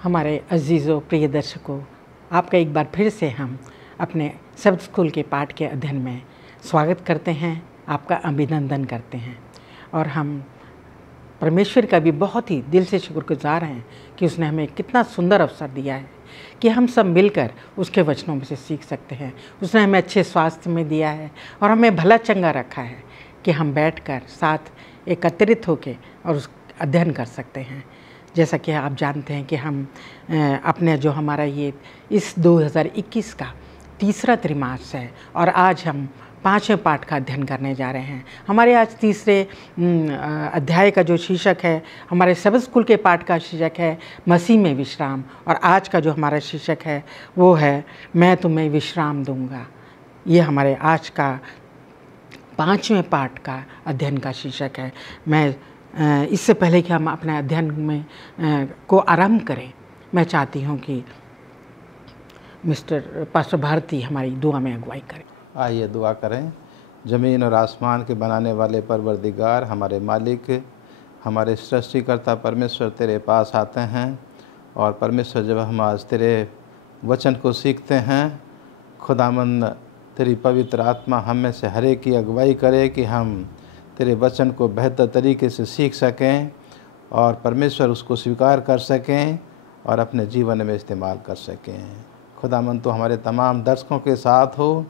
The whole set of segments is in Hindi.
हमारे अजीज़ों प्रिय दर्शकों, आपका एक बार फिर से हम अपने सब स्कूल के पाठ के अध्ययन में स्वागत करते हैं, आपका अभिनंदन करते हैं। और हम परमेश्वर का भी बहुत ही दिल से शुक्रगुजार हैं कि उसने हमें कितना सुंदर अवसर दिया है कि हम सब मिलकर उसके वचनों में से सीख सकते हैं। उसने हमें अच्छे स्वास्थ्य में दिया है और हमें भला चंगा रखा है कि हम बैठकर साथ एकत्रित होकर और उस अध्ययन कर सकते हैं। जैसा कि आप जानते हैं कि हम अपने जो हमारा ये इस 2021 का तीसरा त्रैमास है और आज हम 5वें पाठ का अध्ययन करने जा रहे हैं। हमारे आज तीसरे अध्याय का जो शीर्षक है, हमारे सब स्कूल के पाठ का शीर्षक है मसीह में विश्राम, और आज का जो हमारा शीर्षक है वो है मैं तुम्हें विश्राम दूंगा। ये हमारे आज का 5वें पाठ का अध्ययन का शीर्षक है। मैं इससे पहले कि हम अपने अध्ययन में को आरंभ करें, मैं चाहती हूँ कि मिस्टर पास्टर भारती हमारी दुआ में अगुवाई करें। आइए दुआ करें। ज़मीन और आसमान के बनाने वाले परवरदिगार, हमारे मालिक, हमारे सृष्टिकर्ता परमेश्वर तेरे पास आते हैं। और परमेश्वर जब हम आज तेरे वचन को सीखते हैं, खुदामंद तेरी पवित्र आत्मा हम में से हर एक की अगुवाई करे कि हम तेरे वचन को बेहतर तरीके से सीख सकें और परमेश्वर उसको स्वीकार कर सकें और अपने जीवन में इस्तेमाल कर सकें। खुदामंद तो हमारे तमाम दर्शकों के साथ हो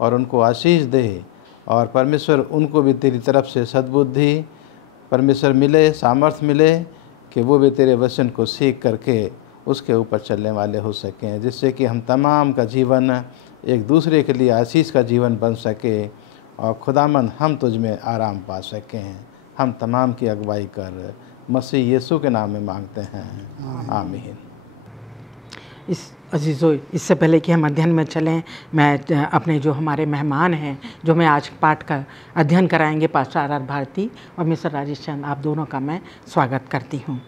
और उनको आशीष दे, और परमेश्वर उनको भी तेरी तरफ से सद्बुद्धि परमेश्वर मिले, सामर्थ्य मिले कि वो भी तेरे वचन को सीख करके उसके ऊपर चलने वाले हो सकें, जिससे कि हम तमाम का जीवन एक दूसरे के लिए आशीष का जीवन बन सके और खुदामंद हम तुझ में आराम पा सकें। हम तमाम की अगुवाई कर मसीह यीशु के नाम में मांगते हैं, आमीन। इस अजीज़ों, इससे पहले कि हम अध्ययन में चलें, मैं अपने जो हमारे मेहमान हैं जो मैं आज पाठ का अध्ययन कराएंगे, पास्टर आर भारती और मिस्टर राजेश चंद, आप दोनों का मैं स्वागत करती हूं।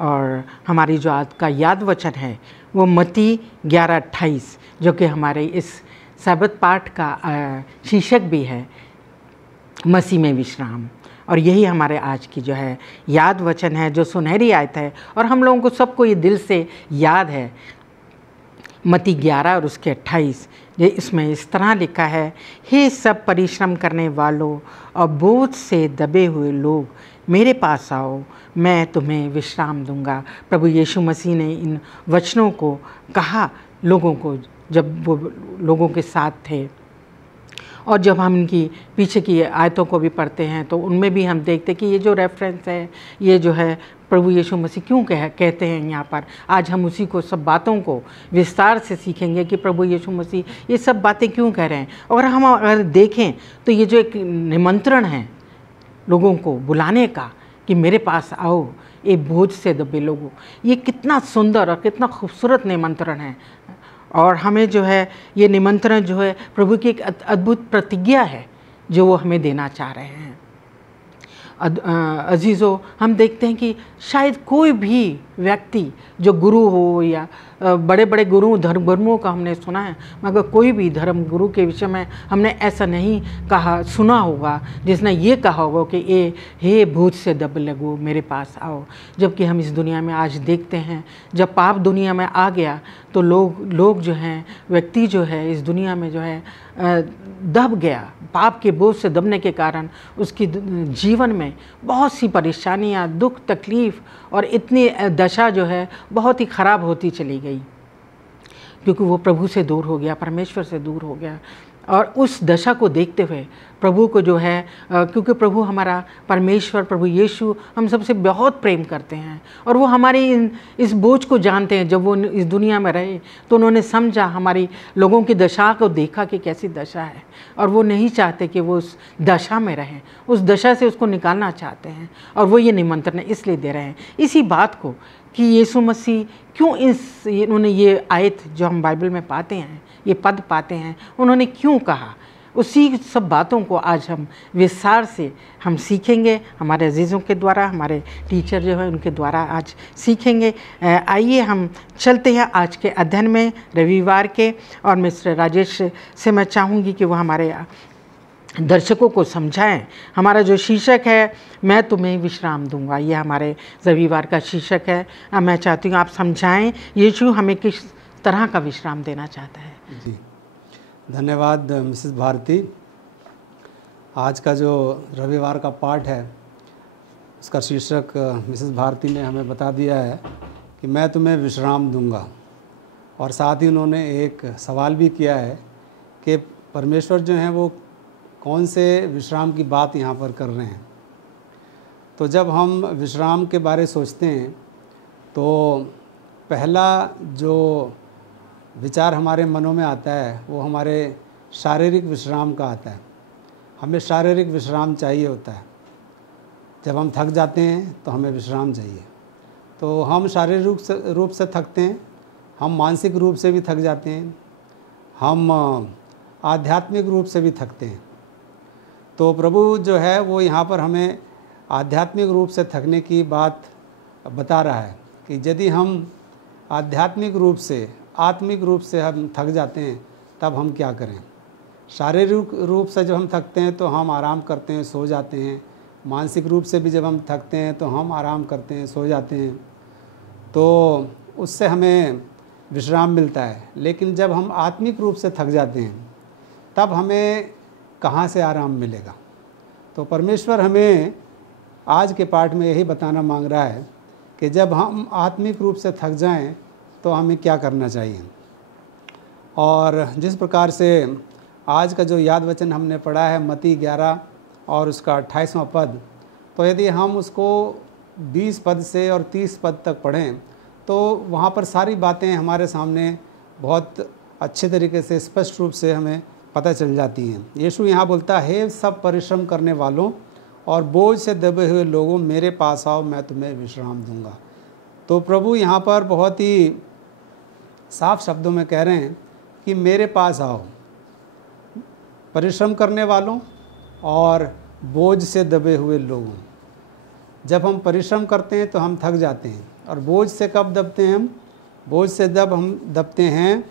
और हमारी जो आज का याद वचन है वो मत्ती 11:28, जो कि हमारे इस सबत पाठ का शीर्षक भी है मसीह में विश्राम। और यही हमारे आज की जो है याद वचन है, जो सुनहरी आयत है और हम लोगों को सबको ये दिल से याद है। मत्ती 11 और उसके 28, ये इसमें इस तरह लिखा है, हे सब परिश्रम करने वालों और बोझ से दबे हुए लोग, मेरे पास आओ, मैं तुम्हें विश्राम दूंगा। प्रभु यीशु मसीह ने इन वचनों को कहा लोगों को जब वो लोगों के साथ थे। और जब हम इनकी पीछे की आयतों को भी पढ़ते हैं तो उनमें भी हम देखते हैं कि ये जो रेफरेंस है, ये जो है प्रभु यीशु मसीह क्यों कहते हैं यहाँ पर। आज हम उसी को, सब बातों को विस्तार से सीखेंगे कि प्रभु यीशु मसीह ये सब बातें क्यों कह रहे हैं। और हम अगर देखें तो ये जो एक निमंत्रण है लोगों को बुलाने का कि मेरे पास आओ ये बोझ से दबे लोगों, ये कितना सुंदर और कितना खूबसूरत निमंत्रण है। और हमें जो है ये निमंत्रण जो है प्रभु की एक अद्भुत प्रतिज्ञा है जो वो हमें देना चाह रहे हैं। अजीज़ों, हम देखते हैं कि शायद कोई भी व्यक्ति जो गुरु हो या बड़े बड़े गुरु, धर्म गुरुओं का हमने सुना है, मगर कोई भी धर्म गुरु के विषय में हमने ऐसा नहीं कहा, सुना होगा जिसने ये कहा होगा कि ए हे भूत से दब लगो, मेरे पास आओ। जबकि हम इस दुनिया में आज देखते हैं, जब पाप दुनिया में आ गया तो लोग जो हैं, व्यक्ति जो है इस दुनिया में जो है दब गया। पाप के बोझ से दबने के कारण उसकी जीवन में बहुत सी परेशानियां, दुख, तकलीफ़ और इतनी दशा जो है बहुत ही ख़राब होती चली गई, क्योंकि वो प्रभु से दूर हो गया, परमेश्वर से दूर हो गया। और उस दशा को देखते हुए प्रभु को जो है, क्योंकि प्रभु हमारा परमेश्वर, प्रभु यीशु हम सबसे बहुत प्रेम करते हैं और वो हमारी इस बोझ को जानते हैं। जब वो इस दुनिया में रहे तो उन्होंने समझा, हमारी लोगों की दशा को देखा कि कैसी दशा है, और वो नहीं चाहते कि वो उस दशा में रहें, उस दशा से उसको निकालना चाहते हैं। और वो ये निमंत्रण इसलिए दे रहे हैं इसी बात को कि यीशु मसीह क्यों उन्होंने ये आयत जो हम बाइबल में पाते हैं, ये पद पाते हैं, उन्होंने क्यों कहा, उसी सब बातों को आज हम विस्तार से हम सीखेंगे हमारे अजीज़ों के द्वारा, हमारे टीचर जो है उनके द्वारा आज सीखेंगे। आइए हम चलते हैं आज के अध्ययन में रविवार के। और मिस्टर राजेश से मैं चाहूँगी कि वो हमारे दर्शकों को समझाएं। हमारा जो शीर्षक है, मैं तुम्हें विश्राम दूंगा, ये हमारे रविवार का शीर्षक है। अब मैं चाहती हूँ आप समझाएं यीशु हमें किस तरह का विश्राम देना चाहता है। जी, धन्यवाद मिसेस भारती। आज का जो रविवार का पाठ है उसका शीर्षक मिसेस भारती ने हमें बता दिया है कि मैं तुम्हें विश्राम दूंगा, और साथ ही उन्होंने एक सवाल भी किया है कि परमेश्वर जो हैं वो कौन से विश्राम की बात यहाँ पर कर रहे हैं। तो जब हम विश्राम के बारे सोचते हैं तो पहला जो विचार हमारे मनों में आता है वो हमारे शारीरिक विश्राम का आता है। हमें शारीरिक विश्राम चाहिए होता है। जब हम थक जाते हैं तो हमें विश्राम चाहिए। तो हम शारीरिक रूप से थकते हैं, हम मानसिक रूप से भी थक जाते हैं, हम आध्यात्मिक रूप से भी थकते हैं। तो प्रभु जो है वो यहाँ पर हमें आध्यात्मिक रूप से थकने की बात बता रहा है कि यदि हम आध्यात्मिक रूप से, आत्मिक रूप से हम थक जाते हैं तब हम क्या करें। शारीरिक रूप से जब हम थकते हैं तो हम आराम करते हैं, सो जाते हैं। मानसिक रूप से भी जब हम थकते हैं तो हम आराम करते हैं, सो जाते हैं, तो उससे हमें विश्राम मिलता है। लेकिन जब हम आत्मिक रूप से थक जाते हैं तब हमें कहाँ से आराम मिलेगा। तो परमेश्वर हमें आज के पाठ में यही बताना मांग रहा है कि जब हम आत्मिक रूप से थक जाएं तो हमें क्या करना चाहिए। और जिस प्रकार से आज का जो याद वचन हमने पढ़ा है मत्ती 11 और उसका 28वां पद, तो यदि हम उसको 20 पद से और 30 पद तक पढ़ें तो वहाँ पर सारी बातें हमारे सामने बहुत अच्छे तरीके से स्पष्ट रूप से हमें पता चल जाती हैं। यीशु यहाँ बोलता है, हे सब परिश्रम करने वालों और बोझ से दबे हुए लोगों, मेरे पास आओ, मैं तुम्हें विश्राम दूंगा। तो प्रभु यहाँ पर बहुत ही साफ शब्दों में कह रहे हैं कि मेरे पास आओ, परिश्रम करने वालों और बोझ से दबे हुए लोगों। जब हम परिश्रम करते हैं तो हम थक जाते हैं, और बोझ से कब दबते हैं हम? बोझ से जब हम दबते हैं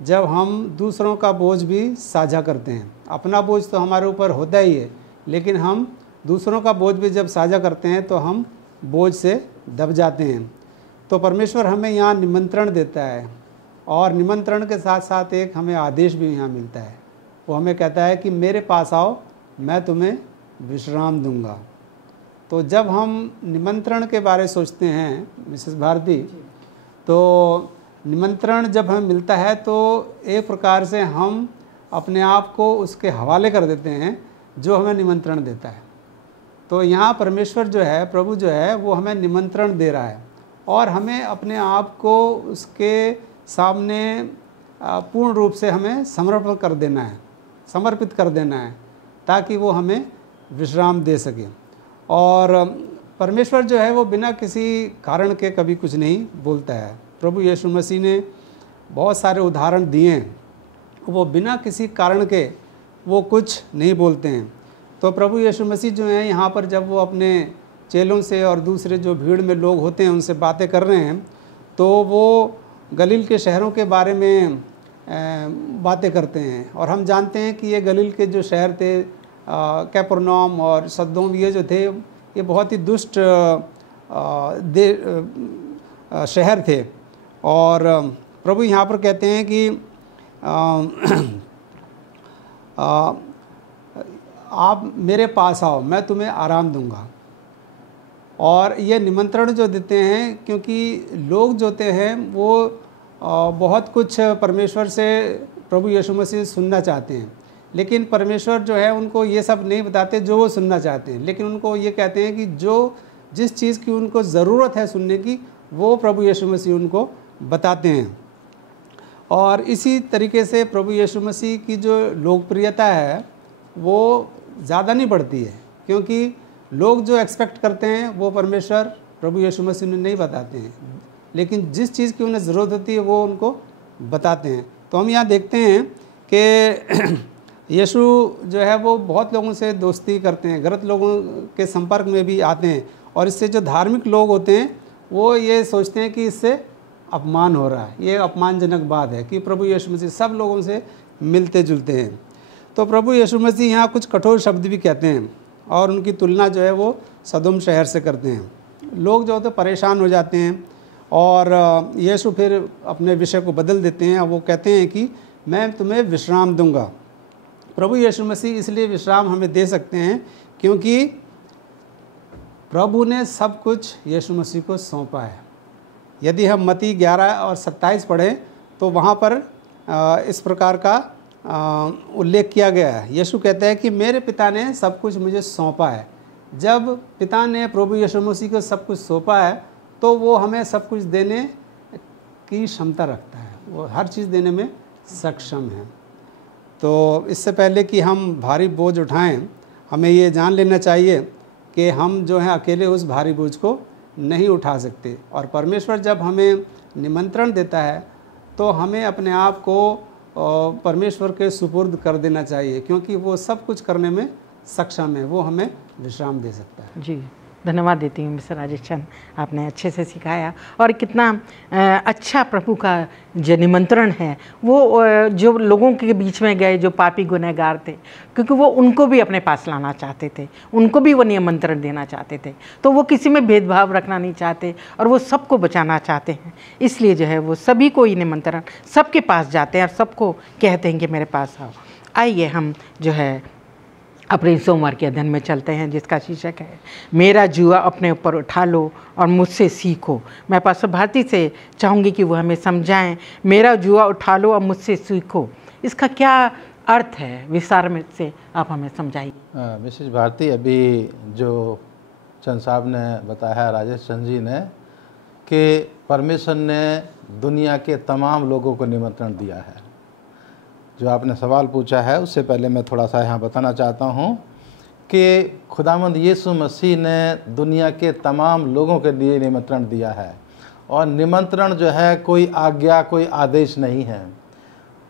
जब हम दूसरों का बोझ भी साझा करते हैं। अपना बोझ तो हमारे ऊपर होता ही है, लेकिन हम दूसरों का बोझ भी जब साझा करते हैं तो हम बोझ से दब जाते हैं। तो परमेश्वर हमें यहाँ निमंत्रण देता है, और निमंत्रण के साथ साथ एक हमें आदेश भी यहाँ मिलता है। वो हमें कहता है कि मेरे पास आओ, मैं तुम्हें विश्राम दूंगा। तो जब हम निमंत्रण के बारे सोचते हैं मिसेस भारती, तो निमंत्रण जब हमें मिलता है तो एक प्रकार से हम अपने आप को उसके हवाले कर देते हैं जो हमें निमंत्रण देता है। तो यहाँ परमेश्वर जो है, प्रभु जो है, वो हमें निमंत्रण दे रहा है, और हमें अपने आप को उसके सामने पूर्ण रूप से हमें समर्पण कर देना है, समर्पित कर देना है, ताकि वो हमें विश्राम दे सके। और परमेश्वर जो है वो बिना किसी कारण के कभी कुछ नहीं बोलता है। प्रभु यीशु मसीह ने बहुत सारे उदाहरण दिए हैं, वो बिना किसी कारण के वो कुछ नहीं बोलते हैं। तो प्रभु यीशु मसीह जो हैं यहाँ पर जब वो अपने चेलों से और दूसरे जो भीड़ में लोग होते हैं उनसे बातें कर रहे हैं, तो वो गलील के शहरों के बारे में बातें करते हैं। और हम जानते हैं कि ये गलील के जो शहर थे, कैपरनौम और सदोम, ये जो थे ये बहुत ही दुष्ट शहर थे। और प्रभु यहाँ पर कहते हैं कि आप मेरे पास आओ, मैं तुम्हें आराम दूंगा। और ये निमंत्रण जो देते हैं, क्योंकि लोग जो होते हैं वो बहुत कुछ परमेश्वर से प्रभु यीशु मसीह सुनना चाहते हैं, लेकिन परमेश्वर जो है उनको ये सब नहीं बताते जो वो सुनना चाहते हैं। लेकिन उनको ये कहते हैं कि जो जिस चीज़ की उनको ज़रूरत है सुनने की, वो प्रभु यीशु मसीह उनको बताते हैं। और इसी तरीके से प्रभु यीशु मसीह की जो लोकप्रियता है वो ज़्यादा नहीं बढ़ती है, क्योंकि लोग जो एक्सपेक्ट करते हैं वो परमेश्वर प्रभु यीशु मसीह ने नहीं बताते हैं, लेकिन जिस चीज़ की उन्हें ज़रूरत होती है वो उनको बताते हैं। तो हम यहाँ देखते हैं कि यीशु जो है वो बहुत लोगों से दोस्ती करते हैं, गलत लोगों के संपर्क में भी आते हैं, और इससे जो धार्मिक लोग होते हैं वो ये सोचते हैं कि इससे अपमान हो रहा है। ये अपमानजनक बात है कि प्रभु यीशु मसीह सब लोगों से मिलते जुलते हैं। तो प्रभु यीशु मसीह यहाँ कुछ कठोर शब्द भी कहते हैं और उनकी तुलना जो है वो सदोम शहर से करते हैं। लोग जो होते परेशान हो जाते हैं और यीशु फिर अपने विषय को बदल देते हैं और वो कहते हैं कि मैं तुम्हें विश्राम दूंगा। प्रभु यीशु मसीह इसलिए विश्राम हमें दे सकते हैं क्योंकि प्रभु ने सब कुछ यीशु मसीह को सौंपा है। यदि हम मत्ती 11 और 27 पढ़ें तो वहाँ पर इस प्रकार का उल्लेख किया गया है। यीशु कहते हैं कि मेरे पिता ने सब कुछ मुझे सौंपा है। जब पिता ने प्रभु यीशु मसीह को सब कुछ सौंपा है तो वो हमें सब कुछ देने की क्षमता रखता है, वो हर चीज़ देने में सक्षम है। तो इससे पहले कि हम भारी बोझ उठाएं, हमें ये जान लेना चाहिए कि हम जो हैं अकेले उस भारी बोझ को नहीं उठा सकते। और परमेश्वर जब हमें निमंत्रण देता है तो हमें अपने आप को परमेश्वर के सुपुर्द कर देना चाहिए, क्योंकि वो सब कुछ करने में सक्षम है, वो हमें विश्राम दे सकता है। जी, धन्यवाद देती हूँ मिस्टर राजेश चंद, आपने अच्छे से सिखाया। और कितना अच्छा प्रभु का जो निमंत्रण है वो जो लोगों के बीच में गए जो पापी गुनहगार थे, क्योंकि वो उनको भी अपने पास लाना चाहते थे, उनको भी वो निमंत्रण देना चाहते थे। तो वो किसी में भेदभाव रखना नहीं चाहते और वो सबको बचाना चाहते हैं। इसलिए जो है वो सभी को ही निमंत्रण सबके पास जाते हैं और सबको कहते हैं कि मेरे पास आओ। आइए हम जो है अपने सोमवार के अध्ययन में चलते हैं, जिसका शीर्षक है मेरा जुआ अपने ऊपर उठा लो और मुझसे सीखो। मैं पास्टर भारती से चाहूँगी कि वो हमें समझाएं, मेरा जुआ उठा लो और मुझसे सीखो, इसका क्या अर्थ है, विस्तार में से आप हमें समझाइए। मिसेज भारती, अभी जो चंद साहब ने बताया, राजेश चंद जी ने, कि परमेश्वर ने दुनिया के तमाम लोगों को निमंत्रण दिया है। जो आपने सवाल पूछा है उससे पहले मैं थोड़ा सा यहाँ बताना चाहता हूँ कि खुदावंद यीशु मसीह ने दुनिया के तमाम लोगों के लिए निमंत्रण दिया है। और निमंत्रण जो है कोई आज्ञा, कोई आदेश नहीं है।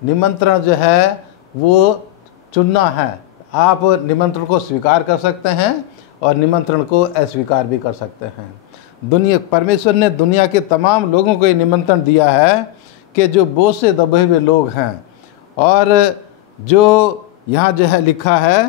निमंत्रण जो है वो चुनना है। आप निमंत्रण को स्वीकार कर सकते हैं और निमंत्रण को अस्वीकार भी कर सकते हैं। परमेश्वर ने दुनिया के तमाम लोगों को ये निमंत्रण दिया है कि जो बोझ से दबे हुए लोग हैं, और जो यहाँ जो है लिखा है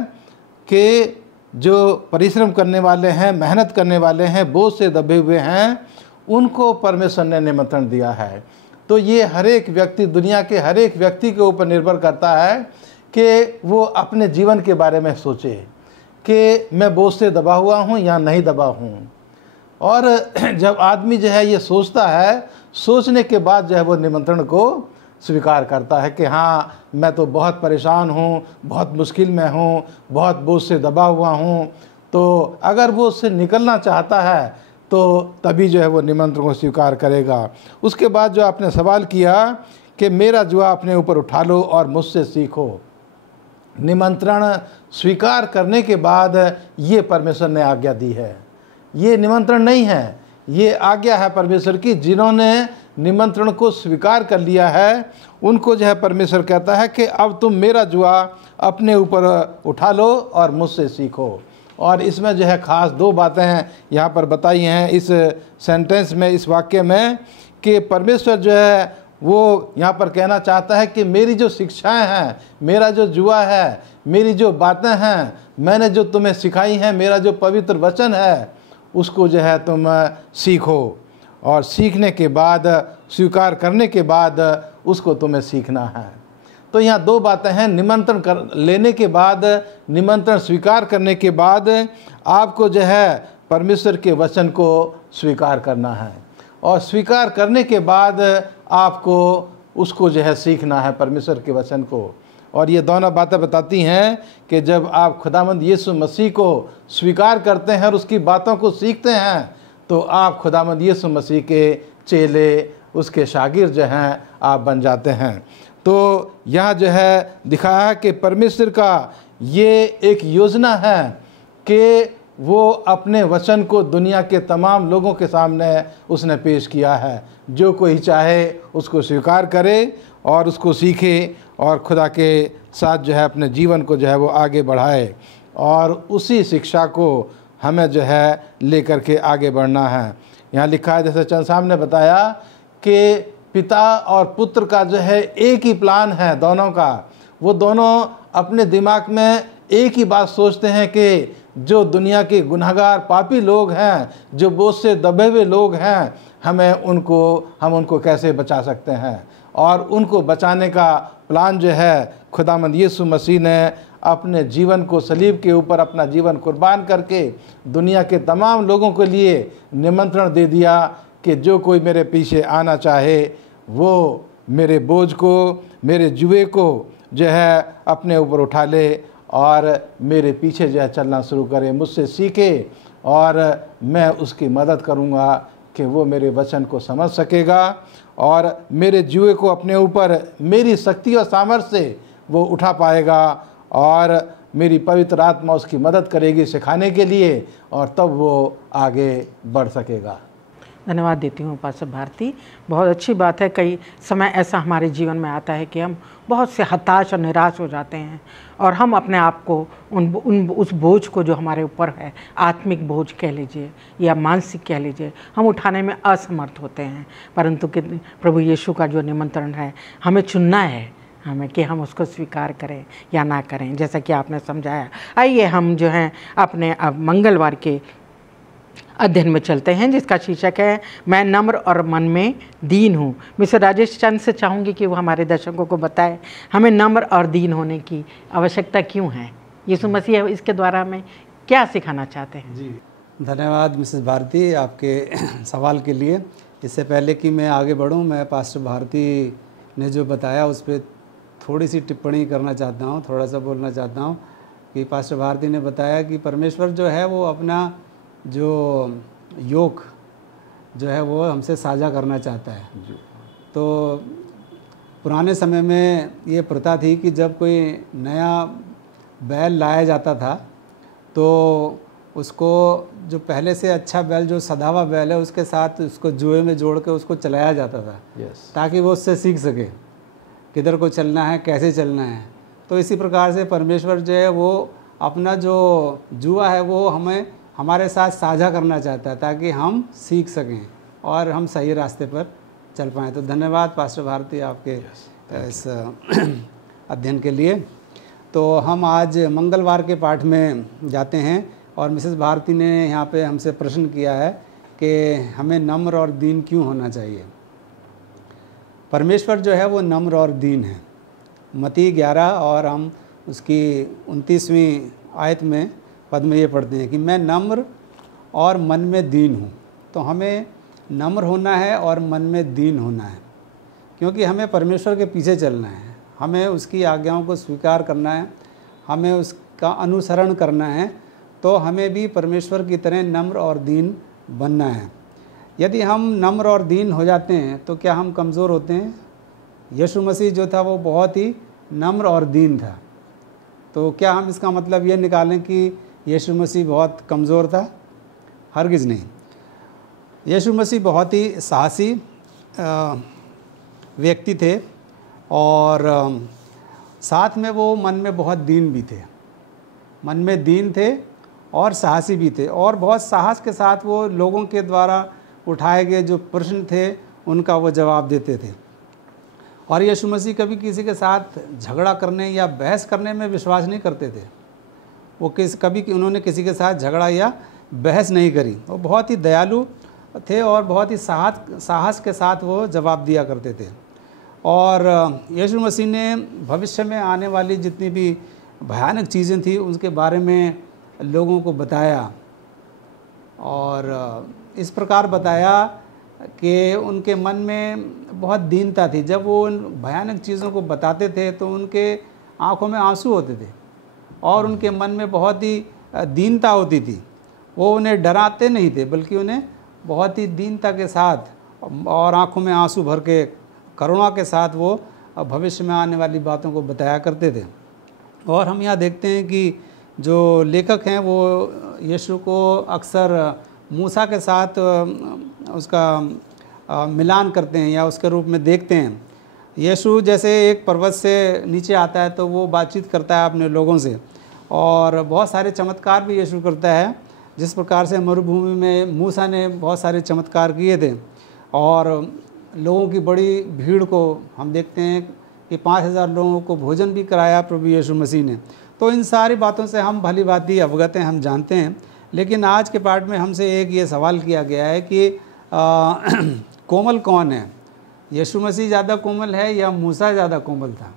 कि जो परिश्रम करने वाले हैं, मेहनत करने वाले हैं, बोझ से दबे हुए हैं, उनको परमेश्वर ने निमंत्रण दिया है। तो ये हर एक व्यक्ति, दुनिया के हर एक व्यक्ति के ऊपर निर्भर करता है कि वो अपने जीवन के बारे में सोचे कि मैं बोझ से दबा हुआ हूँ या नहीं दबा हूँ। और जब आदमी जो है ये सोचता है, सोचने के बाद जो है वो निमंत्रण को स्वीकार करता है कि हाँ, मैं तो बहुत परेशान हूँ, बहुत मुश्किल में हूँ, बहुत बोझ से दबा हुआ हूँ। तो अगर वो उससे निकलना चाहता है तो तभी जो है वो निमंत्रण को स्वीकार करेगा। उसके बाद जो आपने सवाल किया कि मेरा जुआ अपने ऊपर उठा लो और मुझसे सीखो, निमंत्रण स्वीकार करने के बाद ये परमेश्वर ने आज्ञा दी है। ये निमंत्रण नहीं है, ये आज्ञा है परमेश्वर की। जिन्होंने निमंत्रण को स्वीकार कर लिया है उनको जो है परमेश्वर कहता है कि अब तुम मेरा जुआ अपने ऊपर उठा लो और मुझसे सीखो। और इसमें जो है ख़ास दो बातें यहाँ पर बताई हैं इस सेंटेंस में, इस वाक्य में, कि परमेश्वर जो है वो यहाँ पर कहना चाहता है कि मेरी जो शिक्षाएं हैं, मेरा जो जुआ है, मेरी जो बातें हैं, मैंने जो तुम्हें सिखाई हैं, मेरा जो पवित्र वचन है, उसको जो है तुम सीखो। और सीखने के बाद, स्वीकार करने के बाद उसको तुम्हें सीखना है। तो यहाँ दो बातें हैं, निमंत्रण लेने के बाद, निमंत्रण स्वीकार करने के बाद आपको जो है परमेश्वर के वचन को स्वीकार करना है, और स्वीकार करने के बाद आपको उसको जो है सीखना है, परमेश्वर के वचन को। और ये दोनों बातें बताती हैं कि जब आप खुदावंद यीशु मसीह को स्वीकार करते हैं और उसकी बातों को सीखते हैं तो आप खुदावंद यीशु मसीह के चेले, उसके शागिर्द जो हैं आप बन जाते हैं। तो यहाँ जो है दिखाया है कि परमेश्वर का ये एक योजना है कि वो अपने वचन को दुनिया के तमाम लोगों के सामने उसने पेश किया है। जो कोई चाहे उसको स्वीकार करे और उसको सीखे और खुदा के साथ जो है अपने जीवन को जो है वो आगे बढ़ाए, और उसी शिक्षा को हमें जो है लेकर के आगे बढ़ना है। यहाँ लिखा है, जैसे चंद साहब ने बताया, कि पिता और पुत्र का जो है एक ही प्लान है दोनों का। वो दोनों अपने दिमाग में एक ही बात सोचते हैं कि जो दुनिया के गुनहगार पापी लोग हैं, जो बोझ से दबे हुए लोग हैं, हम उनको कैसे बचा सकते हैं। और उनको बचाने का प्लान जो है खुदावंद यीशु मसीह ने अपने जीवन को सलीब के ऊपर अपना जीवन कुर्बान करके दुनिया के तमाम लोगों के लिए निमंत्रण दे दिया कि जो कोई मेरे पीछे आना चाहे वो मेरे बोझ को, मेरे जुए को जो है अपने ऊपर उठा ले और मेरे पीछे जो है चलना शुरू करे, मुझसे सीखे और मैं उसकी मदद करूँगा कि वो मेरे वचन को समझ सकेगा और मेरे जुए को अपने ऊपर मेरी शक्ति और सामर्थ्य से वो उठा पाएगा और मेरी पवित्र आत्मा उसकी मदद करेगी सिखाने के लिए और तब वो आगे बढ़ सकेगा। धन्यवाद देती हूँ पास्टर भारती। बहुत अच्छी बात है। कई समय ऐसा हमारे जीवन में आता है कि हम बहुत से हताश और निराश हो जाते हैं और हम अपने आप को उस बोझ को जो हमारे ऊपर है, आत्मिक बोझ कह लीजिए या मानसिक कह लीजिए, हम उठाने में असमर्थ होते हैं। परंतु कि प्रभु यीशु का जो निमंत्रण है, हमें चुनना है हमें कि हम उसको स्वीकार करें या ना करें, जैसा कि आपने समझाया। आइए हम जो हैं अपने अब मंगलवार के अध्ययन में चलते हैं, जिसका शीर्षक है मैं नम्र और मन में दीन हूँ। मिस्टर राजेश चंद से चाहूँगी कि वो हमारे दर्शकों को बताए हमें नम्र और दीन होने की आवश्यकता क्यों है। यीशु मसीह इसके द्वारा हमें क्या सिखाना चाहते हैं। जी धन्यवाद मिसेस भारती आपके सवाल के लिए। इससे पहले कि मैं आगे बढ़ूँ, मैं पास्टर भारती ने जो बताया उस पर थोड़ी सी टिप्पणी करना चाहता हूँ, थोड़ा सा बोलना चाहता हूँ कि पास्टर भारती ने बताया कि परमेश्वर जो है वो अपना जो योग जो है वो हमसे साझा करना चाहता है। तो पुराने समय में ये प्रथा थी कि जब कोई नया बैल लाया जाता था तो उसको जो पहले से अच्छा बैल, जो सधा हुआ बैल है, उसके साथ उसको जुए में जोड़ के उसको चलाया जाता था ताकि वो उससे सीख सके किधर को चलना है, कैसे चलना है। तो इसी प्रकार से परमेश्वर जो है वो अपना जो जुआ है वो हमारे साथ साझा करना चाहता है ताकि हम सीख सकें और हम सही रास्ते पर चल पाएँ। तो धन्यवाद पास्टर भारती आपके इस अध्ययन के लिए। तो हम आज मंगलवार के पाठ में जाते हैं और मिसेस भारती ने यहाँ पे हमसे प्रश्न किया है कि हमें नम्र और दीन क्यों होना चाहिए। परमेश्वर जो है वो नम्र और दीन है। मत्ती 11 और हम उसकी 29वीं आयत में पद में ये पढ़ते हैं कि मैं नम्र और मन में दीन हूँ। तो हमें नम्र होना है और मन में दीन होना है, क्योंकि हमें परमेश्वर के पीछे चलना है, हमें उसकी आज्ञाओं को स्वीकार करना है, हमें उसका अनुसरण करना है। तो हमें भी परमेश्वर की तरह नम्र और दीन बनना है। यदि हम नम्र और दीन हो जाते हैं तो क्या हम कमज़ोर होते हैं? यीशु मसीह जो था वो बहुत ही नम्र और दीन था। तो क्या हम इसका मतलब ये निकालें कि यीशु मसीह बहुत कमज़ोर था? हरगिज़ नहीं। यीशु मसीह बहुत ही साहसी व्यक्ति थे और साथ में वो मन में बहुत दीन भी थे। मन में दीन थे और साहसी भी थे और बहुत साहस के साथ वो लोगों के द्वारा उठाए गए जो प्रश्न थे उनका वो जवाब देते थे। और यीशु मसीह कभी किसी के साथ झगड़ा करने या बहस करने में विश्वास नहीं करते थे। वो कभी उन्होंने किसी के साथ झगड़ा या बहस नहीं करी। वो बहुत ही दयालु थे और बहुत ही साहस के साथ वो जवाब दिया करते थे। और यीशु मसीह ने भविष्य में आने वाली जितनी भी भयानक चीज़ें थी उसके बारे में लोगों को बताया और इस प्रकार बताया कि उनके मन में बहुत दीनता थी। जब वो उन भयानक चीज़ों को बताते थे तो उनके आंखों में आंसू होते थे और उनके मन में बहुत ही दीनता होती थी। वो उन्हें डराते नहीं थे बल्कि उन्हें बहुत ही दीनता के साथ और आंखों में आंसू भर के करुणा के साथ वो भविष्य में आने वाली बातों को बताया करते थे। और हम यहाँ देखते हैं कि जो लेखक हैं वो यीशु को अक्सर मूसा के साथ उसका मिलान करते हैं या उसके रूप में देखते हैं। यीशु जैसे एक पर्वत से नीचे आता है तो वो बातचीत करता है अपने लोगों से और बहुत सारे चमत्कार भी यीशु करता है। जिस प्रकार से मरुभूमि में मूसा ने बहुत सारे चमत्कार किए थे और लोगों की बड़ी भीड़ को हम देखते हैं कि 5,000 लोगों को भोजन भी कराया प्रभु यीशु मसीह ने। तो इन सारी बातों से हम भली भांति अवगत हैं, हम जानते हैं। लेकिन आज के पाठ में हमसे एक ये सवाल किया गया है कि कोमल कौन है, यीशु मसीह ज़्यादा कोमल है या मूसा ज़्यादा कोमल था?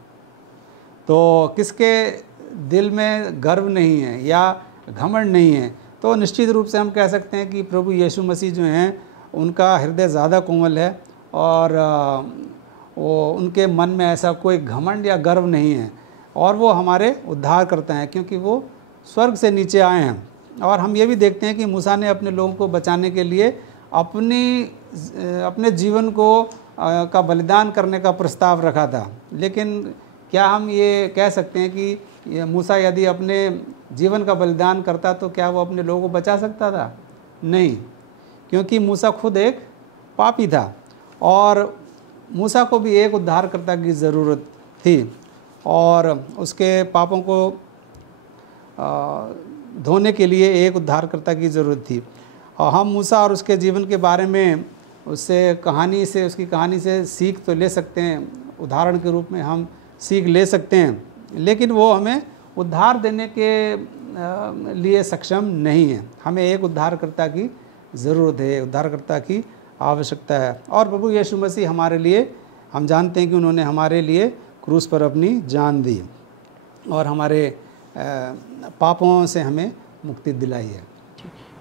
तो किसके दिल में गर्व नहीं है या घमंड नहीं है? तो निश्चित रूप से हम कह सकते हैं कि प्रभु यीशु मसीह जो हैं उनका हृदय ज़्यादा कोमल है और वो उनके मन में ऐसा कोई घमंड या गर्व नहीं है, और वो हमारे उद्धार करते हैं क्योंकि वो स्वर्ग से नीचे आए हैं। और हम ये भी देखते हैं कि मूसा ने अपने लोगों को बचाने के लिए अपने जीवन को का बलिदान करने का प्रस्ताव रखा था। लेकिन क्या हम ये कह सकते हैं कि मूसा यदि अपने जीवन का बलिदान करता तो क्या वो अपने लोगों को बचा सकता था? नहीं, क्योंकि मूसा खुद एक पापी था और मूसा को भी एक उद्धारकर्ता की ज़रूरत थी और उसके पापों को धोने के लिए एक उद्धारकर्ता की ज़रूरत थी। और हम मूसा और उसके जीवन के बारे में उसकी कहानी से सीख तो ले सकते हैं, उदाहरण के रूप में हम सीख ले सकते हैं, लेकिन वो हमें उद्धार देने के लिए सक्षम नहीं है। हमें एक उद्धारकर्ता की ज़रूरत है, उद्धारकर्ता की आवश्यकता है। और प्रभु यीशु मसीह हमारे लिए, हम जानते हैं कि उन्होंने हमारे लिए क्रूस पर अपनी जान दी और हमारे पापों से हमें मुक्ति दिलाई है।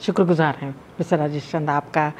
शुक्रगुजार हैं मिस्टर राजेश चंद आपका।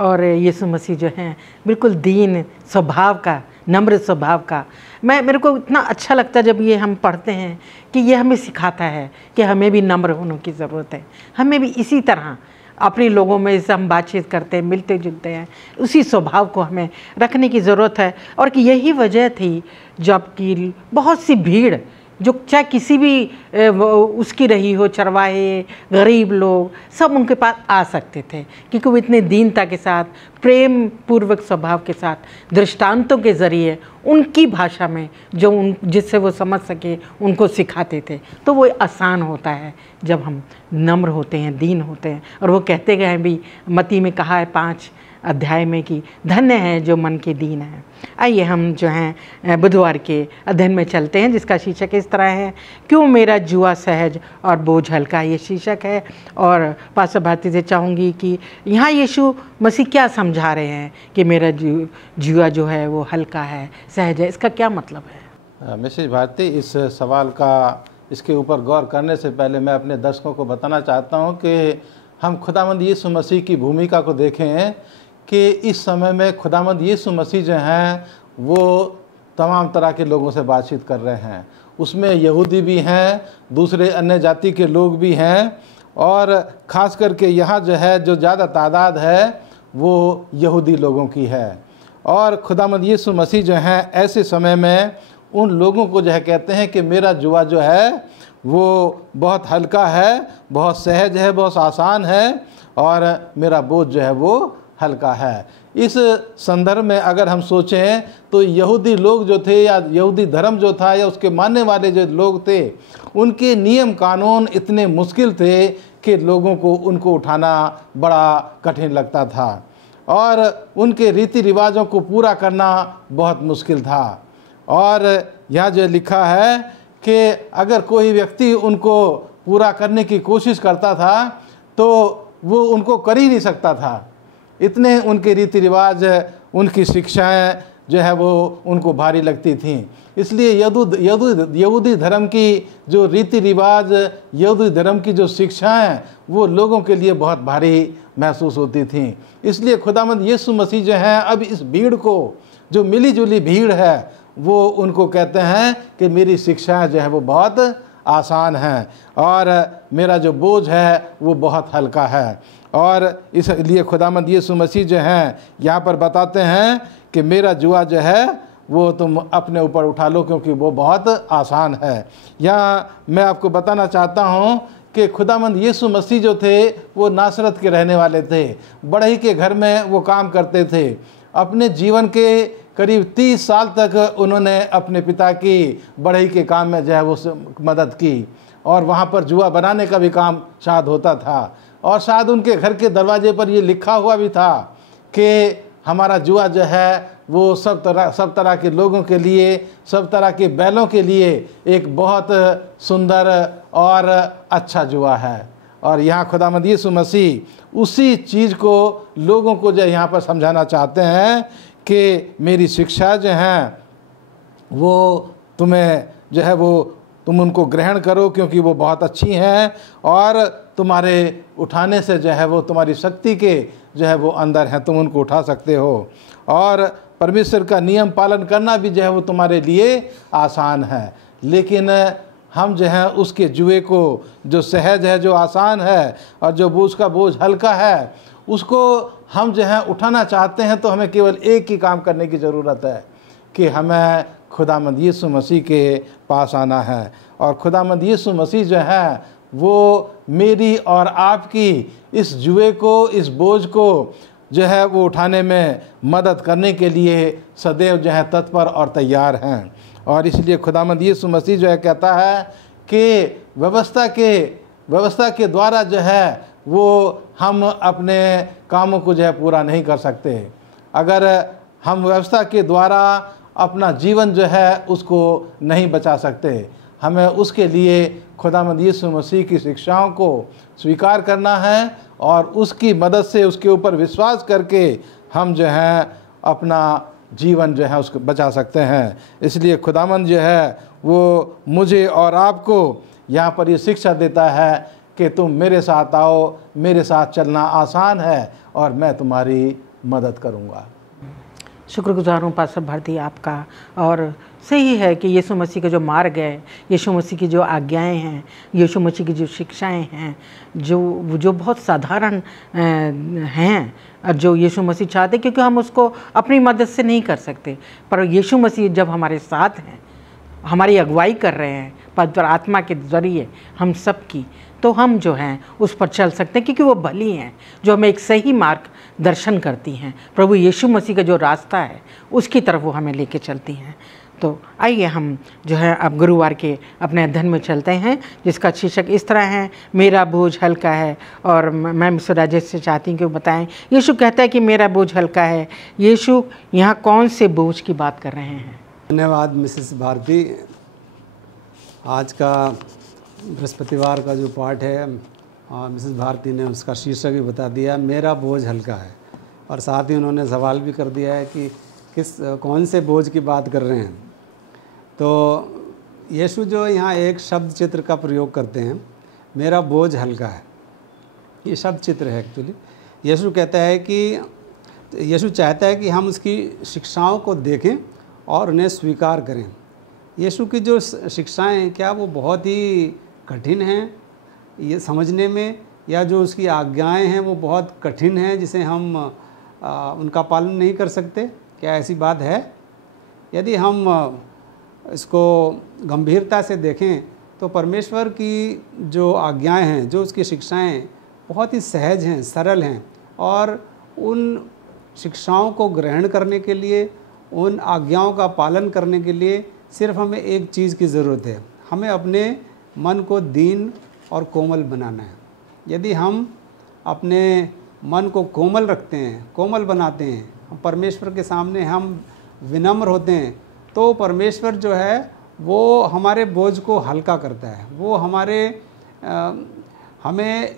और यीशु मसीह जो हैं बिल्कुल दीन स्वभाव का, नम्र स्वभाव का। मेरे को इतना अच्छा लगता है जब ये हम पढ़ते हैं कि ये हमें सिखाता है कि हमें भी नम्र होने की ज़रूरत है। हमें भी इसी तरह अपने लोगों में जैसे हम बातचीत करते हैं, मिलते जुलते हैं, उसी स्वभाव को हमें रखने की ज़रूरत है। और कि यही वजह थी जबकि बहुत सी भीड़ जो चाहे किसी भी उसकी रही हो, चरवाहे, गरीब लोग, सब उनके पास आ सकते थे क्योंकि वो इतने दीनता के साथ, प्रेम पूर्वक स्वभाव के साथ, दृष्टांतों के ज़रिए उनकी भाषा में जो जिससे वो समझ सके उनको सिखाते थे। तो वो आसान होता है जब हम नम्र होते हैं, दीन होते हैं। और वो कहते गए हैं भी, मत्ती में कहा है 5 अध्याय में कि धन्य है जो मन के दीन है। आइए हम जो हैं बुधवार के अध्ययन में चलते हैं जिसका शीर्षक इस तरह है, क्यों मेरा जुआ सहज और बोझ हल्का, ये शीर्षक है। और पास्टर भारती से चाहूँगी कि यहाँ यीशु मसीह क्या समझा रहे हैं कि मेरा जुआ जो है वो हल्का है, सहज है, इसका क्या मतलब है? मिसेस भारती, इस सवाल का, इसके ऊपर गौर करने से पहले मैं अपने दर्शकों को बताना चाहता हूँ कि हम खुदावंद यीशु मसीह की भूमिका को देखें कि इस समय में खुदावंद यीशु मसीह जो हैं वो तमाम तरह के लोगों से बातचीत कर रहे हैं। उसमें यहूदी भी हैं, दूसरे अन्य जाति के लोग भी हैं, और ख़ास करके यहाँ जो है जो ज़्यादा तादाद है वो यहूदी लोगों की है। और खुदावंद यीशु मसीह जो हैं ऐसे समय में उन लोगों को जो है कहते हैं कि मेरा जुआ जो है वो बहुत हल्का है, बहुत सहज है, बहुत आसान है, और मेरा बोझ जो है वो हल्का है। इस संदर्भ में अगर हम सोचें तो यहूदी लोग जो थे या यहूदी धर्म जो था या उसके मानने वाले जो लोग थे, उनके नियम कानून इतने मुश्किल थे कि लोगों को उनको उठाना बड़ा कठिन लगता था और उनके रीति रिवाजों को पूरा करना बहुत मुश्किल था। और यहाँ जो लिखा है कि अगर कोई व्यक्ति उनको पूरा करने की कोशिश करता था तो वो उनको कर ही नहीं सकता था। इतने उनके रीति रिवाज, उनकी शिक्षाएं जो है वो उनको भारी लगती थीं। इसलिए यहूदी धर्म की जो रीति रिवाज, यहूदी धर्म की जो शिक्षाएं वो लोगों के लिए बहुत भारी महसूस होती थीं। इसलिए खुदावंद यीशु मसीह जो हैं अब इस भीड़ को, जो मिली जुली भीड़ है, वो उनको कहते हैं कि मेरी शिक्षाएं जो है वो बहुत आसान हैं और मेरा जो बोझ है वो बहुत हल्का है। और इसलिए खुदावंद यीशु मसीह जो हैं यहाँ पर बताते हैं कि मेरा जुआ जो है वो तुम अपने ऊपर उठा लो क्योंकि वो बहुत आसान है। यहाँ मैं आपको बताना चाहता हूँ कि खुदावंद यीशु मसीह जो थे वो नासरत के रहने वाले थे। बढ़ई के घर में वो काम करते थे। अपने जीवन के करीब 30 साल तक उन्होंने अपने पिता की बढ़ई के काम में जो है वो मदद की और वहाँ पर जुआ बनाने का भी काम शायद होता था। और शायद उनके घर के दरवाजे पर ये लिखा हुआ भी था कि हमारा जुआ जो है वो सब तरह के लोगों के लिए, सब तरह के बैलों के लिए एक बहुत सुंदर और अच्छा जुआ है। और यहाँ खुदावंद यीशु मसीह उसी चीज़ को लोगों को जो यहाँ पर समझाना चाहते हैं कि मेरी शिक्षा जो हैं वो तुम्हें जो है वो तुम उनको ग्रहण करो, क्योंकि वो बहुत अच्छी हैं और तुम्हारे उठाने से जो है वो तुम्हारी शक्ति के जो है वो अंदर हैं, तुम उनको उठा सकते हो। और परमेश्वर का नियम पालन करना भी जो है वो तुम्हारे लिए आसान है। लेकिन हम जो है उसके जुए को, जो सहज है, जो आसान है और जो उसका बोझ हल्का है, उसको हम जो है उठाना चाहते हैं, तो हमें केवल एक ही काम करने की ज़रूरत है कि हमें खुदावंद यीशु मसीह के पास आना है। और खुदावंद यीशु मसीह जो है वो मेरी और आपकी इस जुए को, इस बोझ को जो है वो उठाने में मदद करने के लिए सदैव जो है तत्पर और तैयार हैं। और इसलिए खुदावंद यीशु मसीह जो है कहता है कि व्यवस्था के द्वारा जो है वो हम अपने कामों को जो है पूरा नहीं कर सकते। अगर हम व्यवस्था के द्वारा अपना जीवन जो है उसको नहीं बचा सकते, हमें उसके लिए खुदावंद यीशु मसीह की शिक्षाओं को स्वीकार करना है और उसकी मदद से, उसके ऊपर विश्वास करके हम जो है अपना जीवन जो है उसको बचा सकते हैं। इसलिए खुदावंद जो है वो मुझे और आपको यहाँ पर ये शिक्षा देता है कि तुम मेरे साथ आओ, मेरे साथ चलना आसान है और मैं तुम्हारी मदद करूँगा। शुक्रगुजार हूँ पास्टर भारती आपका। और सही है कि यीशु मसीह का जो मार्ग है, यीशु मसीह की जो आज्ञाएं हैं, यीशु मसीह की जो शिक्षाएं हैं, जो बहुत साधारण हैं, जो यीशु मसीह चाहते, क्योंकि हम उसको अपनी मदद से नहीं कर सकते, पर यीशु मसीह जब हमारे साथ हैं, हमारी अगुवाई कर रहे हैं पवित्र आत्मा के ज़रिए हम सब की, तो हम जो हैं उस पर चल सकते हैं, क्योंकि वो भली हैं, जो हमें एक सही मार्ग दर्शन करती हैं। प्रभु यीशु मसीह का जो रास्ता है उसकी तरफ वो हमें लेके चलती हैं। तो आइए हम जो है अब गुरुवार के अपने अध्ययन में चलते हैं, जिसका शीर्षक इस तरह है, मेरा बोझ हल्का है। और मैं मिस्टर राजेश से चाहती हूँ कि बताएं, यीशु कहता है कि मेरा बोझ हल्का है। यीशु यहाँ कौन से बोझ की बात कर रहे हैं? धन्यवाद मिसेस भारती। आज का बृहस्पतिवार का जो पाठ है मिसेस भारती ने उसका शीर्षक भी बता दिया, मेरा बोझ हल्का है। और साथ ही उन्होंने सवाल भी कर दिया है कि कौन से बोझ की बात कर रहे हैं। तो यीशु जो यहाँ एक शब्द चित्र का प्रयोग करते हैं, मेरा बोझ हल्का है, ये शब्द चित्र है एक्चुअली। यीशु कहता है कि यीशु चाहता है कि हम उसकी शिक्षाओं को देखें और उन्हें स्वीकार करें। यीशु की जो शिक्षाएं हैं, क्या वो बहुत ही कठिन हैं ये समझने में, या जो उसकी आज्ञाएं हैं वो बहुत कठिन हैं जिसे हम उनका पालन नहीं कर सकते? क्या ऐसी बात है? यदि हम इसको गंभीरता से देखें तो परमेश्वर की जो आज्ञाएं हैं, जो उसकी शिक्षाएं बहुत ही सहज हैं, सरल हैं। और उन शिक्षाओं को ग्रहण करने के लिए, उन आज्ञाओं का पालन करने के लिए सिर्फ हमें एक चीज़ की ज़रूरत है, हमें अपने मन को दीन और कोमल बनाना है। यदि हम अपने मन को कोमल रखते हैं, कोमल बनाते हैं, हम परमेश्वर के सामने हम विनम्र होते हैं, तो परमेश्वर जो है वो हमारे बोझ को हल्का करता है। वो हमें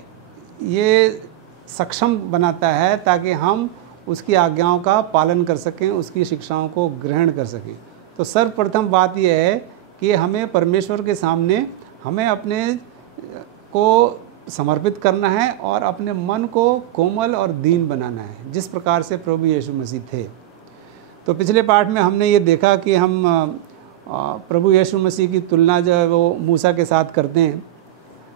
ये सक्षम बनाता है ताकि हम उसकी आज्ञाओं का पालन कर सकें, उसकी शिक्षाओं को ग्रहण कर सकें। तो सर्वप्रथम बात यह है कि हमें परमेश्वर के सामने हमें अपने को समर्पित करना है और अपने मन को कोमल और दीन बनाना है, जिस प्रकार से प्रभु यीशु मसीह थे। तो पिछले पाठ में हमने ये देखा कि हम प्रभु यीशु मसीह की तुलना जो है वो मूसा के साथ करते हैं।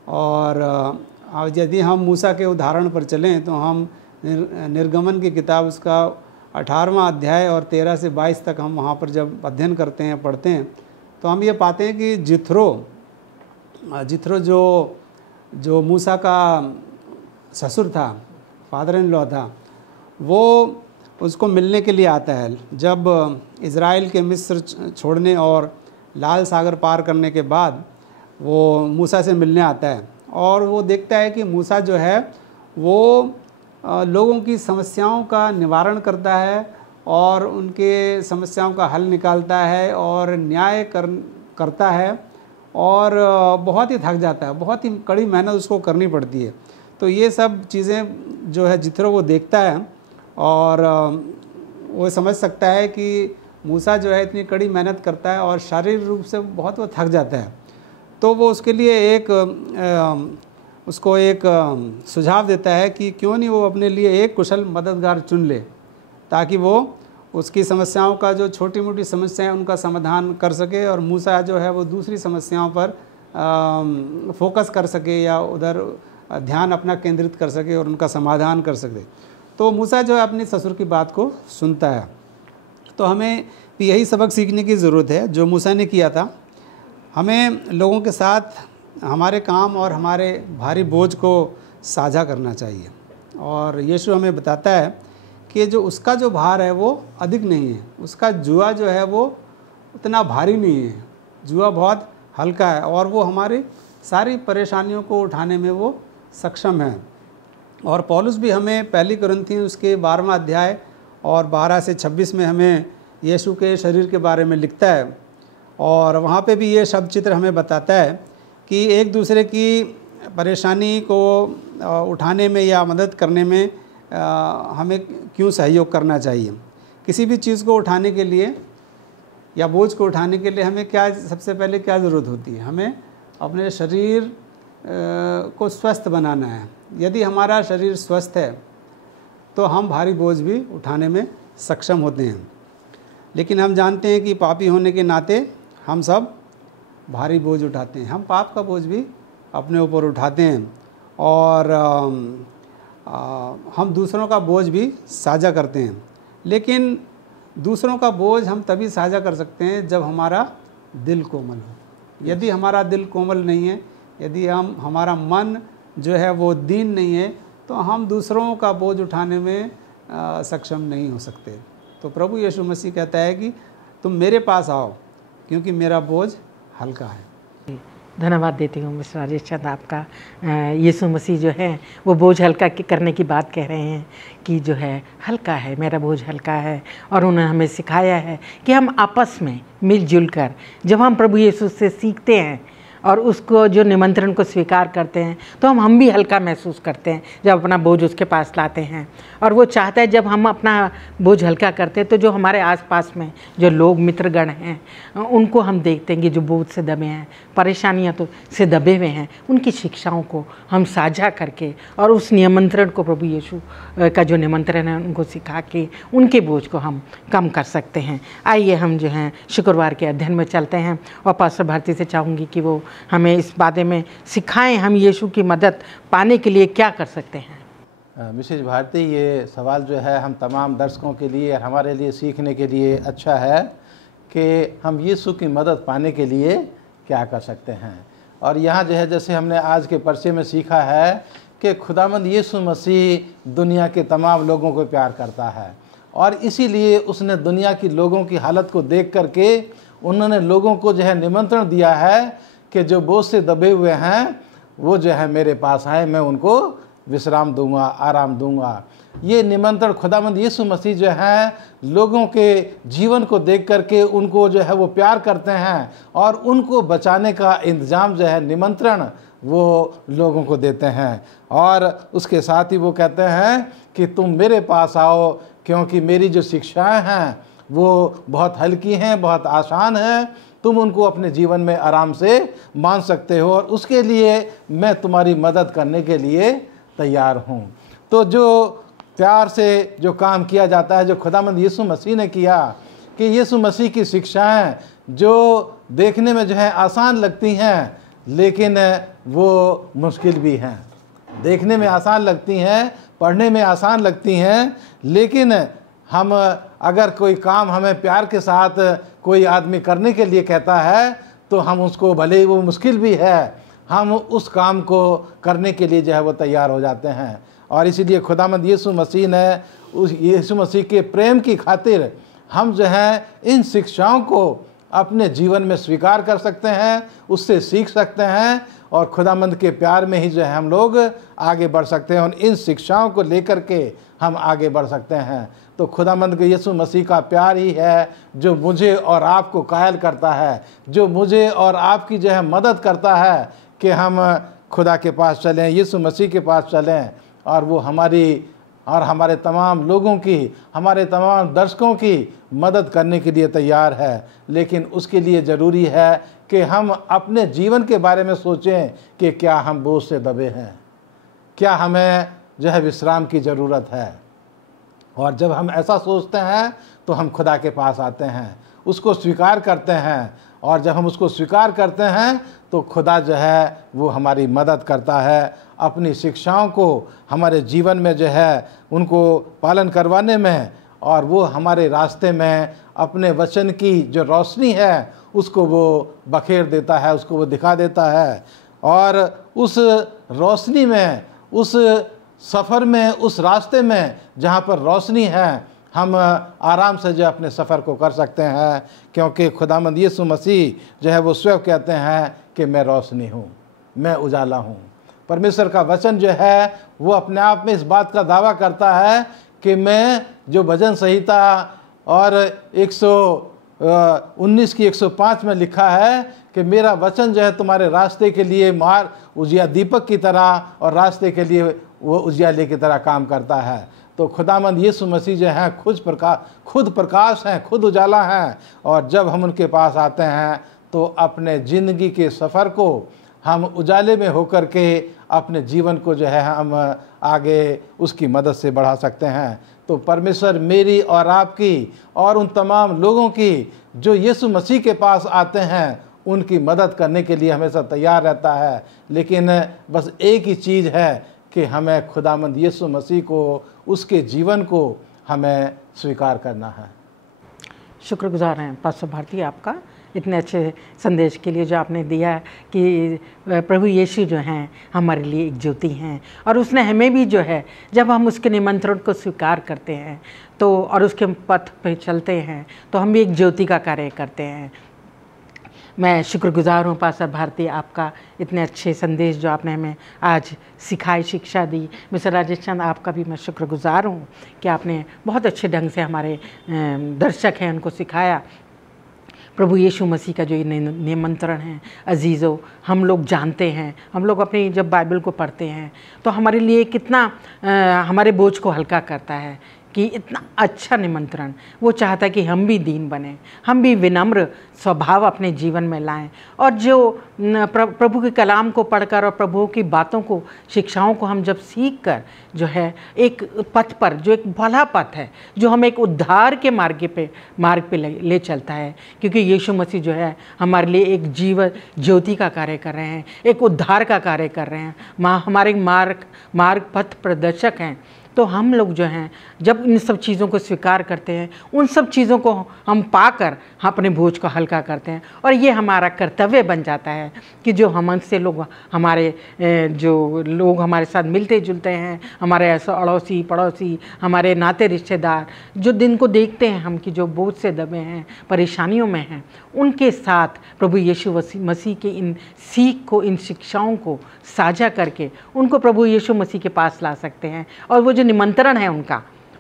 और यदि हम मूसा के उदाहरण पर चलें तो हम निर्गमन की किताब उसका 18वां अध्याय और 13 से 22 तक हम वहाँ पर जब अध्ययन करते हैं, पढ़ते हैं, तो हम ये पाते हैं कि जिथ्रो जो मूसा का ससुर था, फादर इन लॉ था, वो उसको मिलने के लिए आता है। जब इज़राइल के मिस्र छोड़ने और लाल सागर पार करने के बाद वो मूसा से मिलने आता है और वो देखता है कि मूसा जो है वो लोगों की समस्याओं का निवारण करता है और उनके समस्याओं का हल निकालता है और न्याय करता है और बहुत ही थक जाता है, बहुत ही कड़ी मेहनत उसको करनी पड़ती है। तो ये सब चीज़ें जो है जित्रो वो देखता है और वो समझ सकता है कि मूसा जो है इतनी कड़ी मेहनत करता है और शारीरिक रूप से बहुत वो थक जाता है। तो वो उसके लिए उसको एक सुझाव देता है कि क्यों नहीं वो अपने लिए एक कुशल मददगार चुन ले, ताकि वो उसकी समस्याओं का जो छोटी मोटी समस्याएं उनका समाधान कर सके और मूसा जो है वो दूसरी समस्याओं पर फोकस कर सके या उधर ध्यान अपना केंद्रित कर सके और उनका समाधान कर सके। तो मूसा जो है अपने ससुर की बात को सुनता है। तो हमें यही सबक सीखने की ज़रूरत है जो मूसा ने किया था। हमें लोगों के साथ हमारे काम और हमारे भारी बोझ को साझा करना चाहिए और यीशु हमें बताता है कि जो उसका जो भार है वो अधिक नहीं है, उसका जुआ जो है वो उतना भारी नहीं है, जुआ बहुत हल्का है और वो हमारी सारी परेशानियों को उठाने में वो सक्षम है। और पौलुस भी हमें पहली कुरिन्थियों उसके 12वां अध्याय और 12 से 26 में हमें यीशु के शरीर के बारे में लिखता है और वहाँ पे भी ये शब्द चित्र हमें बताता है कि एक दूसरे की परेशानी को उठाने में या मदद करने में हमें क्यों सहयोग करना चाहिए। किसी भी चीज़ को उठाने के लिए या बोझ को उठाने के लिए हमें सबसे पहले क्या ज़रूरत होती है? हमें अपने शरीर को स्वस्थ बनाना है। यदि हमारा शरीर स्वस्थ है तो हम भारी बोझ भी उठाने में सक्षम होते हैं। लेकिन हम जानते हैं कि पापी होने के नाते हम सब भारी बोझ उठाते हैं, हम पाप का बोझ भी अपने ऊपर उठाते हैं और हम दूसरों का बोझ भी साझा करते हैं। लेकिन दूसरों का बोझ हम तभी साझा कर सकते हैं जब हमारा दिल कोमल हो। यदि हमारा दिल कोमल नहीं है, यदि हमारा मन जो है वो दीन नहीं है, तो हम दूसरों का बोझ उठाने में सक्षम नहीं हो सकते। तो प्रभु यीशु मसीह कहता है कि तुम मेरे पास आओ क्योंकि मेरा बोझ हल्का है। धन्यवाद देती हूँ मिस्टर राजेश चंद आपका। यीशु मसीह जो है वो बोझ हल्का करने की बात कह रहे हैं कि जो है हल्का है, मेरा बोझ हल्का है। और उन्होंने हमें सिखाया है कि हम आपस में मिलजुल कर जब हम प्रभु यीशु से सीखते हैं और उसको जो निमंत्रण को स्वीकार करते हैं तो हम भी हल्का महसूस करते हैं जब अपना बोझ उसके पास लाते हैं। और वो चाहता है जब हम अपना बोझ हल्का करते हैं तो जो हमारे आसपास में जो लोग मित्रगण हैं उनको हम देखते हैं कि जो बोझ से दबे हैं, परेशानियां तो से दबे हुए हैं, उनकी शिक्षाओं को हम साझा करके और उस निमंत्रण को प्रभु यीशु का जो निमंत्रण है उनको सिखा के उनके बोझ को हम कम कर सकते हैं। आइए हम जो हैं शुक्रवार के अध्ययन में चलते हैं और पास्टर भारती से चाहूँगी कि वो हमें इस बारे में सिखाएं हम यीशु की मदद पाने के लिए क्या कर सकते हैं। मिसेज भारती, ये सवाल जो है हम तमाम दर्शकों के लिए और हमारे लिए सीखने के लिए अच्छा है कि हम यीशु की मदद पाने के लिए क्या कर सकते हैं। और यहाँ जो है जैसे हमने आज के परिचय में सीखा है कि खुदावंद यीशु मसीह दुनिया के तमाम लोगों को प्यार करता है और इसीलिए उसने दुनिया की लोगों की हालत को देख करके उन्होंने लोगों को जो है निमंत्रण दिया है कि जो बोझ से दबे हुए हैं वो जो है मेरे पास आए, मैं उनको विश्राम दूंगा, आराम दूंगा। ये निमंत्रण खुदावंद यीशु मसीह जो है लोगों के जीवन को देख करके उनको जो है वो प्यार करते हैं और उनको बचाने का इंतज़ाम जो है निमंत्रण वो लोगों को देते हैं। और उसके साथ ही वो कहते हैं कि तुम मेरे पास आओ क्योंकि मेरी जो शिक्षाएं हैं वो बहुत हल्की हैं, बहुत आसान हैं, तुम उनको अपने जीवन में आराम से मान सकते हो और उसके लिए मैं तुम्हारी मदद करने के लिए तैयार हूँ। तो जो प्यार से जो काम किया जाता है, जो खुदावंद यीशु मसीह ने किया कि यीशु मसीह की शिक्षाएं जो देखने में जो है आसान लगती हैं लेकिन वो मुश्किल भी हैं। देखने में आसान लगती हैं, पढ़ने में आसान लगती हैं, लेकिन हम अगर कोई काम हमें प्यार के साथ कोई आदमी करने के लिए कहता है तो हम उसको, भले ही वो मुश्किल भी है, हम उस काम को करने के लिए जो है वो तैयार हो जाते हैं। और इसीलिए खुदावंद यीशु मसीह ने उस यीशु मसीह के प्रेम की खातिर हम जो हैं इन शिक्षाओं को अपने जीवन में स्वीकार कर सकते हैं, उससे सीख सकते हैं और खुदामंद के प्यार में ही जो है हम लोग आगे बढ़ सकते हैं और इन शिक्षाओं को लेकर के हम आगे बढ़ सकते हैं। तो खुदामंद के यीशु मसीह का प्यार ही है जो मुझे और आपको कायल करता है, जो मुझे और आपकी जो है मदद करता है कि हम खुदा के पास चलें, यीशु मसीह के पास चलें और वो हमारी और हमारे तमाम लोगों की, हमारे तमाम दर्शकों की मदद करने के लिए तैयार है। लेकिन उसके लिए ज़रूरी है कि हम अपने जीवन के बारे में सोचें कि क्या हम बोझ से दबे हैं, क्या हमें जो है विश्राम की ज़रूरत है। और जब हम ऐसा सोचते हैं तो हम खुदा के पास आते हैं, उसको स्वीकार करते हैं और जब हम उसको स्वीकार करते हैं तो खुदा जो है वो हमारी मदद करता है अपनी शिक्षाओं को हमारे जीवन में जो है उनको पालन करवाने में, और वो हमारे रास्ते में अपने वचन की जो रोशनी है उसको वो बखेर देता है, उसको वो दिखा देता है। और उस रोशनी में, उस सफ़र में, उस रास्ते में जहाँ पर रोशनी है, हम आराम से जो अपने सफ़र को कर सकते हैं, क्योंकि खुदामंद यीशु मसीह जो है वो स्वयं कहते हैं कि मैं रोशनी हूँ, मैं उजाला हूँ। परमेश्वर का वचन जो है वो अपने आप में इस बात का दावा करता है कि मैं, जो भजन संहिता और 119 की 105 में लिखा है कि मेरा वचन जो है तुम्हारे रास्ते के लिए उजिया दीपक की तरह और रास्ते के लिए वो उजियाले की तरह काम करता है। तो खुदामंद यीशु मसीह जो हैं खुद प्रकाश हैं, खुद उजाला हैं, और जब हम उनके पास आते हैं तो अपने ज़िंदगी के सफ़र को हम उजाले में होकर के अपने जीवन को जो है हम आगे उसकी मदद से बढ़ा सकते हैं। तो परमेश्वर मेरी और आपकी और उन तमाम लोगों की जो यीशु मसीह के पास आते हैं उनकी मदद करने के लिए हमेशा तैयार रहता है। लेकिन बस एक ही चीज़ है कि हमें खुदामंद यीशु मसीह को, उसके जीवन को हमें स्वीकार करना है। शुक्रगुजार हैं पास्टर भारती आपका इतने अच्छे संदेश के लिए जो आपने दिया है कि प्रभु यीशु जो हैं हमारे लिए एक ज्योति हैं, और उसने हमें भी जो है जब हम उसके निमंत्रण को स्वीकार करते हैं तो और उसके पथ पे चलते हैं तो हम भी एक ज्योति का कार्य करते हैं। मैं शुक्रगुजार हूँ पास्टर भारती आपका इतने अच्छे संदेश जो आपने हमें आज सिखाई, शिक्षा दी। मिस्टर राजेश चंद आपका भी मैं शुक्रगुजार हूँ कि आपने बहुत अच्छे ढंग से हमारे दर्शक हैं उनको सिखाया। प्रभु यीशु मसीह का जो ये निमंत्रण है अजीज़ों, हम लोग जानते हैं, हम लोग अपनी जब बाइबल को पढ़ते हैं तो हमारे लिए कितना हमारे बोझ को हल्का करता है कि इतना अच्छा निमंत्रण। वो चाहता है कि हम भी दीन बने, हम भी विनम्र स्वभाव अपने जीवन में लाएं, और जो प्रभु के कलाम को पढ़कर और प्रभु की बातों को, शिक्षाओं को हम जब सीख कर जो है एक पथ पर, जो एक भला पथ है, जो हम एक उद्धार के मार्ग पे ले चलता है, क्योंकि यीशु मसीह जो है हमारे लिए एक जीवन ज्योति का कार्य कर रहे हैं, एक उद्धार का कार्य कर रहे हैं, हमारे मार्ग पथ प्रदर्शक हैं। तो हम लोग जो हैं जब इन सब चीज़ों को स्वीकार करते हैं, उन सब चीज़ों को हम पाकर अपने बोझ को हल्का करते हैं, और ये हमारा कर्तव्य बन जाता है कि जो हमसे लोग, हमारे जो लोग हमारे साथ मिलते जुलते हैं, हमारे ऐसा अड़ोसी पड़ोसी, हमारे नाते रिश्तेदार, जो दिन को देखते हैं हम कि जो बोझ से दबे हैं, परेशानियों में हैं, उनके साथ प्रभु यीशु मसीह के इन सीख को, इन शिक्षाओं को साझा करके उनको प्रभु यीशु मसीह के पास ला सकते हैं, और वो जो निमंत्रण है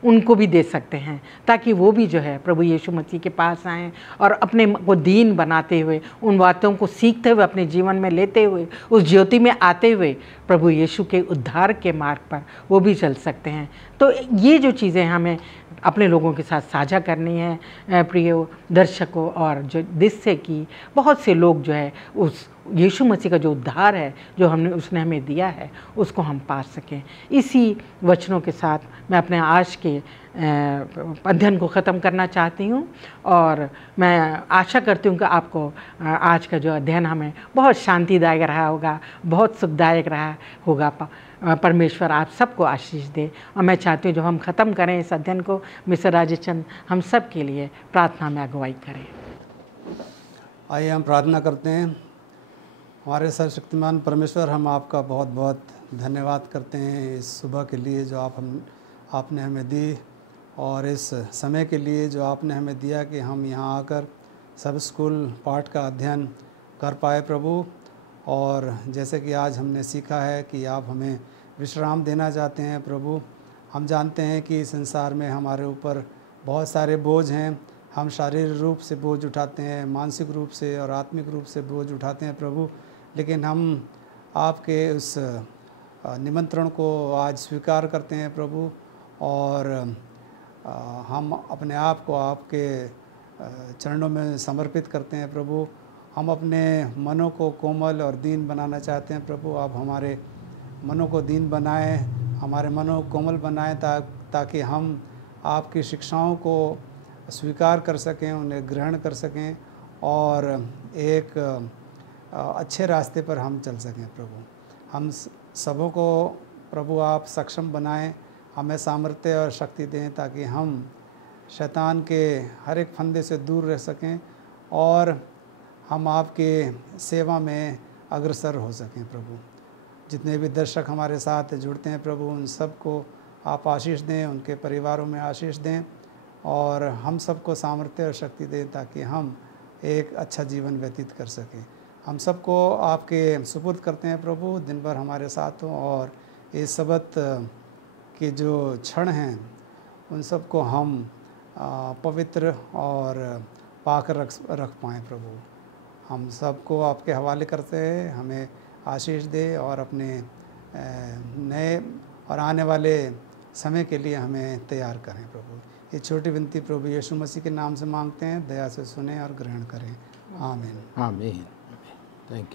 उनको भी दे सकते हैं, ताकि वो भी जो है प्रभु यीशु मसीह के पास आएँ और अपने को दीन बनाते हुए, उन बातों को सीखते हुए, अपने जीवन में लेते हुए, उस ज्योति में आते हुए प्रभु यीशु के उद्धार के मार्ग पर वो भी चल सकते हैं। तो ये जो चीज़ें हमें अपने लोगों के साथ साझा करनी है प्रिय दर्शकों, और जो जिससे कि बहुत से लोग जो है उस यीशु मसीह का जो उद्धार है जो उसने हमें दिया है उसको हम पा सकें। इसी वचनों के साथ मैं अपने आज के अध्ययन को ख़त्म करना चाहती हूँ, और मैं आशा करती हूँ कि आपको आज का जो अध्ययन हमें बहुत शांतिदायक रहा होगा, बहुत सुखदायक रहा होगा। परमेश्वर आप सबको आशीष दे। और मैं चाहती हूँ जब हम ख़त्म करें इस अध्ययन को, मिस्टर राजेश चंद हम सब के लिए प्रार्थना में अगुवाई करें। आइए हम प्रार्थना करते हैं। हमारे सर्वशक्तिमान परमेश्वर, हम आपका बहुत बहुत धन्यवाद करते हैं इस सुबह के लिए जो आपने हमें दी, और इस समय के लिए जो आपने हमें दिया कि हम यहाँ आकर सब स्कूल पाठ का अध्ययन कर पाए प्रभु। और जैसे कि आज हमने सीखा है कि आप हमें विश्राम देना चाहते हैं प्रभु। हम जानते हैं कि संसार में हमारे ऊपर बहुत सारे बोझ हैं, हम शारीरिक रूप से बोझ उठाते हैं, मानसिक रूप से और आत्मिक रूप से बोझ उठाते हैं प्रभु, लेकिन हम आपके उस निमंत्रण को आज स्वीकार करते हैं प्रभु। और हम अपने आप को आपके चरणों में समर्पित करते हैं प्रभु। हम अपने मनों को कोमल और दीन बनाना चाहते हैं प्रभु। आप हमारे मनों को दीन बनाएं, हमारे मनों को कोमल बनाएं, ताकि हम आपकी शिक्षाओं को स्वीकार कर सकें, उन्हें ग्रहण कर सकें और एक अच्छे रास्ते पर हम चल सकें प्रभु। हम सबों को प्रभु आप सक्षम बनाएं, हमें सामर्थ्य और शक्ति दें, ताकि हम शैतान के हर एक फंदे से दूर रह सकें और हम आपके सेवा में अग्रसर हो सकें प्रभु। जितने भी दर्शक हमारे साथ जुड़ते हैं प्रभु, उन सबको आप आशीष दें, उनके परिवारों में आशीष दें और हम सबको सामर्थ्य और शक्ति दें, ताकि हम एक अच्छा जीवन व्यतीत कर सकें। हम सबको आपके सुपुर्द करते हैं प्रभु, दिन भर हमारे साथ हों और इस सबत के जो क्षण हैं उन सबको हम पवित्र और पाक रख पाएँ प्रभु। हम सबको आपके हवाले करते हैं, हमें आशीष दे और अपने नए और आने वाले समय के लिए हमें तैयार करें प्रभु। ये छोटी विनती प्रभु यीशु मसीह के नाम से मांगते हैं, दया से सुने और ग्रहण करें। आमीन। आमीन। Thank you.